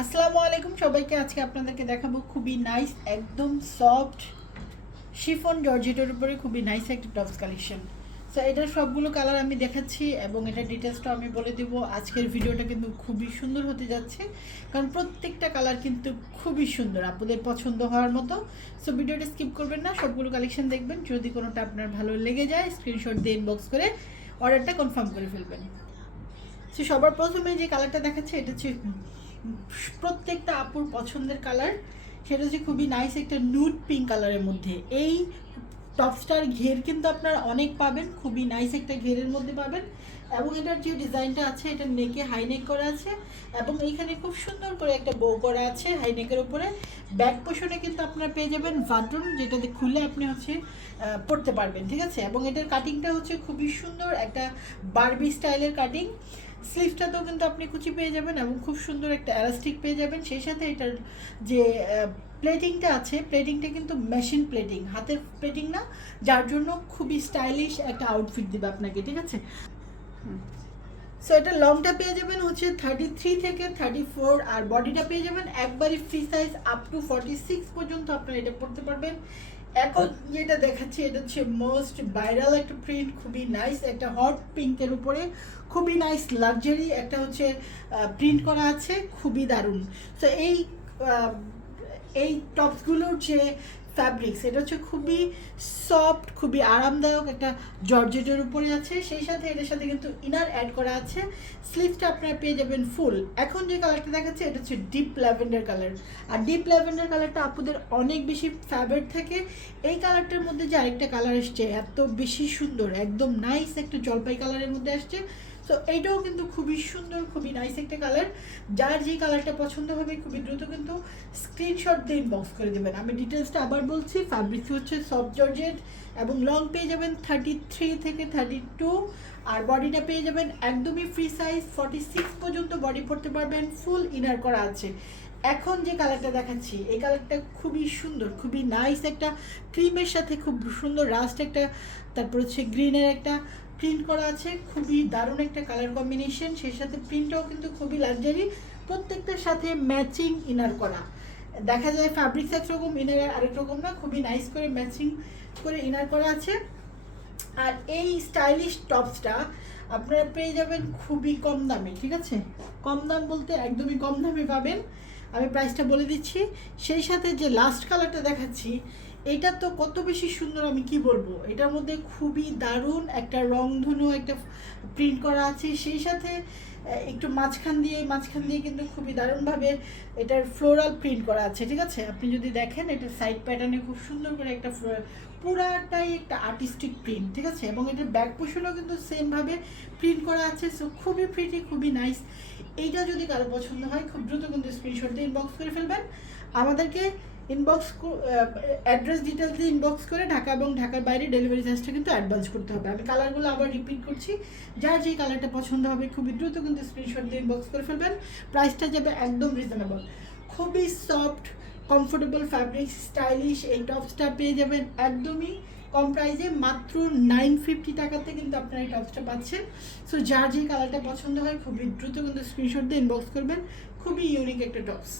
আসসালামু আলাইকুম সবাইকে। আজকে আপনাদেরকে দেখাবো খুবই নাইস, একদম সফট শিফন জর্জেটের উপরে খুবই নাইস একটা টপস কালেকশন। সো এটার সবগুলো কালার আমি দেখাচ্ছি এবং এটার ডিটেলসটা আমি বলে দেব। আজকের ভিডিওটা কিন্তু খুবই সুন্দর হতে যাচ্ছে, কারণ প্রত্যেকটা কালার কিন্তু খুবই সুন্দর, আপনাদের পছন্দ হওয়ার মতো। সো ভিডিওটা স্কিপ করবেন না, সবগুলো কালেকশন দেখবেন। যদি কোনোটা আপনার ভালো লেগে যায় স্ক্রিনশট দিয়ে ইনবক্স করে অর্ডারটা কনফার্ম করে ফেলবেন। সো সবার প্রথমে যে কালারটা দেখাচ্ছে এটা হচ্ছে প্রত্যেকটা আপুর পছন্দের কালার। সেটা হচ্ছে খুবই নাইস একটা নুড পিঙ্ক কালারের মধ্যে। এই টপস্টার ঘের কিন্তু আপনারা অনেক পাবেন, খুবই নাইস একটা ঘেরের মধ্যে পাবেন। এবং এটার যে ডিজাইনটা আছে এটা নেকে হাই নেক করা আছে এবং এইখানে খুব সুন্দর করে একটা বো করা আছে হাই নেকের উপরে। ব্যাক পোর্শনে কিন্তু আপনারা পেয়ে যাবেন বাটন, যেটাতে খুলে আপনি হচ্ছে পড়তে পারবেন, ঠিক আছে। এবং এটার কাটিংটা হচ্ছে খুবই সুন্দর একটা বারবি স্টাইলের কাটিং। স্লিভসটাতেও কিন্তু আপনি কুচি পেয়ে যাবেন এবং খুব সুন্দর একটা এলাস্টিক পেয়ে যাবেন। সেই সাথে এটার যে প্লেটিংটা আছে, প্লেটিংটা কিন্তু মেশিন প্লেটিং, হাতের প্লেটিং না, যার জন্য খুবই স্টাইলিশ একটা আউটফিট দেবে আপনাকে, ঠিক আছে। সো এটা লংটা পেয়ে যাবেন হচ্ছে 33 থেকে 34, আর বডিটা পেয়ে যাবেন একবারই ফ্রি সাইজ আপ টু 46 পর্যন্ত আপনারা এটা পড়তে পারবেন। এখন যেটা দেখাচ্ছি এটা হচ্ছে মোস্ট ভাইরাল একটা প্রিন্ট, খুবই নাইস একটা হট পিঙ্কের উপরে খুবই নাইস লাক্সারি একটা হচ্ছে প্রিন্ট করা আছে, খুবই দারুণ। সো এই টপসগুলোর যে ফ্যাব্রিক্স এটা হচ্ছে খুবই সফট, খুবই আরামদায়ক একটা জর্জেটের উপরে আছে। সেই সাথে এটার সাথে কিন্তু ইনার অ্যাড করা আছে। স্লিভসটা আপনারা পেয়ে যাবেন ফুল। এখন যে কালারটা দেখাচ্ছে এটা হচ্ছে ডিপ ল্যাভেন্ডার কালার, আর ডিপ ল্যাভেন্ডার কালারটা আপুদের অনেক বেশি ফেভারিট থাকে। এই কালারটার মধ্যে যে আরেকটা কালার আসছে এত বেশি সুন্দর, একদম নাইস একটা জলপাই কালারের মধ্যে আসছে। সো এইটাও কিন্তু খুবই সুন্দর, খুবই নাইস একটা কালার। যার যে কালারটা পছন্দ হবে খুবই দ্রুত কিন্তু স্ক্রিনশট দিয়ে ইনবক্স করে দেবেন। আমি ডিটেলসটা আবার বলছি, ফ্যাব্রিক হচ্ছে সফট জর্জেট এবং লং পেয়ে যাবেন 33 থেকে 32, আর বডিটা পেয়ে যাবেন একদমই ফ্রি সাইজ 46 পর্যন্ত বডি পড়তে পারবেন, ফুল ইনার করা আছে। এখন যে কালারটা দেখাচ্ছি এই কালারটা খুবই সুন্দর, খুবই নাইস একটা ক্রিমের সাথে খুব সুন্দর রাস্ট একটা, তারপর হচ্ছে গ্রিনের একটা প্রিন্ট করা আছে, খুবই দারুণ একটা কালার কম্বিনেশন। সেই সাথে প্রিন্টটাও কিন্তু খুবই লাক্সারি, প্রত্যেকটার সাথে ম্যাচিং ইনার করা। দেখা যায় ফ্যাব্রিক্স একরকম, ইনার আরেক রকম না, খুবই নাইস করে ম্যাচিং করে ইনার করা আছে। আর এই স্টাইলিশ টপসটা আপনারা পেয়ে যাবেন খুবই কম দামে, ঠিক আছে। কম দাম বলতে একদমই কম দামে পাবেন, আমি প্রাইসটা বলে দিচ্ছি। সেই সাথে যে লাস্ট কালারটা দেখাচ্ছি এটা তো কত বেশি সুন্দর, আমি কি বলবো। এটার মধ্যে খুবই দারুণ একটা রংধনু একটা প্রিন্ট করা আছে। সেই সাথে একটু মাঝখান দিয়ে কিন্তু খুবই দারুণভাবে এটার ফ্লোরাল প্রিন্ট করা আছে, ঠিক আছে। আপনি যদি দেখেন এটার সাইড প্যাটার্নে খুব সুন্দর করে একটা পুরাটাই একটা আর্টিস্টিক প্রিন্ট, ঠিক আছে। এবং এটার ব্যাক পোর্শনও কিন্তু সেমভাবে প্রিন্ট করা আছে। সো খুবই প্রিটি, খুবই নাইস। এইটা যদি কারো পছন্দ হয় খুব দ্রুত কিন্তু স্ক্রিনশট দিয়ে ইনবক্স করে ফেলবেন আমাদেরকে। ইনবক্স অ্যাড্রেস ডিটেলস দিয়ে ইনবক্স করে ঢাকা এবং ঢাকার বাইরে ডেলিভারি চার্জটা কিন্তু অ্যাডভান্স করতে হবে। আমি কালারগুলো আবার রিপিট করছি, যার যেই কালারটা পছন্দ হবে খুবই দ্রুত কিন্তু স্ক্রিনশট দিয়ে ইনবক্স করে ফেলবেন। প্রাইসটা যাবে একদম রিজনেবল, খুবই সফট কমফোর্টেবল ফ্যাব্রিক স্টাইলিশ। এই টপসটা পেয়ে যাবেন একদমই কম প্রাইসে, মাত্র 950 টাকাতে কিন্তু আপনারা এই টপসটা পাচ্ছেন। সো যার যেই কালারটা পছন্দ হয় খুবই দ্রুত কিন্তু স্ক্রিনশট দিয়ে ইনবক্স করবেন, খুবই ইউনিক একটা টপস।